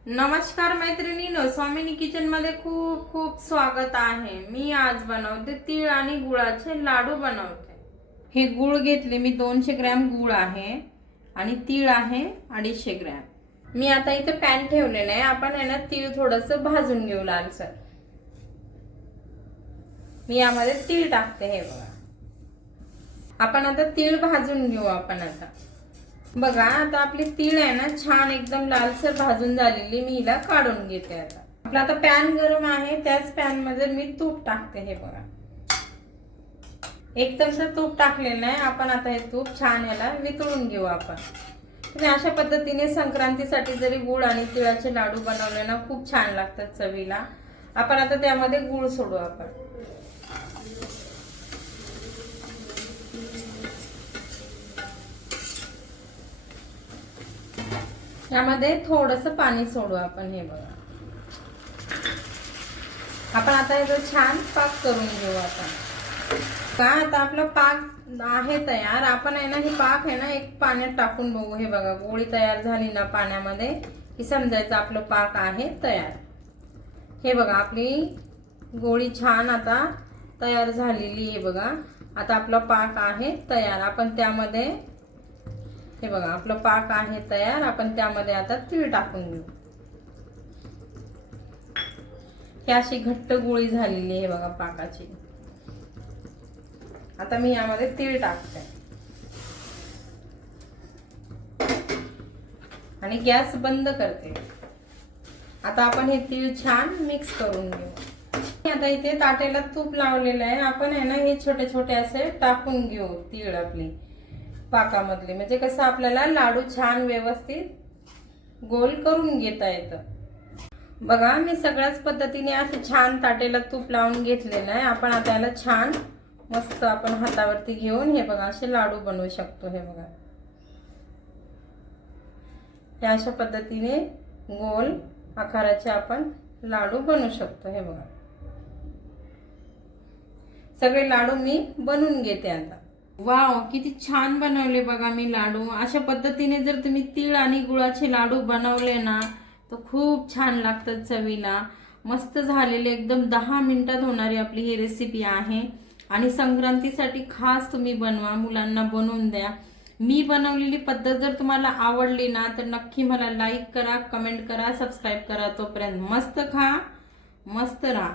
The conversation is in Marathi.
नमस्कार मैत्रिणींनो, स्वामिनी किचन मध्ये खूप खूप स्वागत आहे। मी आज बनवते तीळ आणि गुळाचे लाडू बनवते। हे गुळ घेतले मी 200 ग्रॅम गुळ आहे आणि तीळ आहे 250 ग्रॅम। मी आता इथे पॅन ठेवलेला आहे। आपण आहे ना तीळ थोडंसं भाजून घेऊ लालसर। मी यामध्ये तीळ टाकते। हे बघा, आपण आता तीळ भाजून घेऊ। आपण आता बघा, आता आपली तीळ आहे ना छान एकदम लालसर भाजून झालेली। मी हिला काढून घेते। आता आपला आता पॅन गरम आहे, त्याच पॅन मध्ये मी तूप टाकते। हे बघा, 1 चमचा तूप टाकलेलं आहे। आपण आता हे तूप छान याला वितळून घेऊ। आपण तुम्ही अशा पद्धतीने संक्रांतीसाठी जरी गुळ आणि तिळाचे लाडू बनवले ना, खूप छान लागतात चवीला। आपण आता त्यामध्ये गुळ सोडू। आपण यामध्ये थोडंसं पाणी सोडू। आपण हे बघा, आपण आता याचा छान पाक करून घेऊ। आपण आता आपला पाक आहे तयार। आपण आहे ना हे पाक आहे ना एक पाण्यात टाकून बघू। हे बघा, गोळी तयार झाली ना पाण्यामध्ये की समजायचं आपलं पाक आहे तयार। हे बघा, आपली गोळी छान आता तयार झालेली आहे। बघा, आता आपला पाक आहे तयार। आपण त्यामध्ये हे बघा, आपलं पाक आहे तयार। आपण त्यामध्ये आता तीळ टाकून घेऊ। ही अशी घट्ट गोळी झालेली आहे बघा पाकाची। आता मी यामध्ये तीळ टाकते आणि गॅस बंद करते। आता आपण हे तीळ छान मिक्स करून घेऊ। आता इथे ताटेला तूप लावलेलं आहे। आपण आहे ना हे छोटे छोटे असे टाकून घेऊ तीळ आपली पाकामधले, म्हणजे कसं आपल्याला लाडू छान व्यवस्थित गोल करून घेता येतं। बघा, मी सगळ्याच पद्धतीने असे छान ताटेला तूप लावून घेतलेलं आहे। आपण आता याला छान मस्त आपण हातावरती घेऊन हे बघा असे लाडू बनवू शकतो। हे बघा, हे अशा पद्धतीने गोल आकाराचे आपण लाडू बनवू शकतो। हे बघा, सगळे लाडू मी बनवून घेते आता। वाव, किती छान बनवले बघा मी लाडू। अशा पद्धतीने जर तुम्ही तीळ आणि गुळाचे लाडू बनवले ना तर खूप छान लागतात चवीला। मस्त झालेले एकदम 10 मिनिटात होणारी आपली ही रेसिपी आहे आणि संक्रांतीसाठी खास तुम्ही बनवा, मुलांना बनवून द्या। मी बनवलेली पद्धत जर तुम्हाला आवडली ना तर नक्की मला लाईक करा, कमेंट करा, सबस्क्राईब करा। तोपर्यंत मस्त खा, मस्त राहा।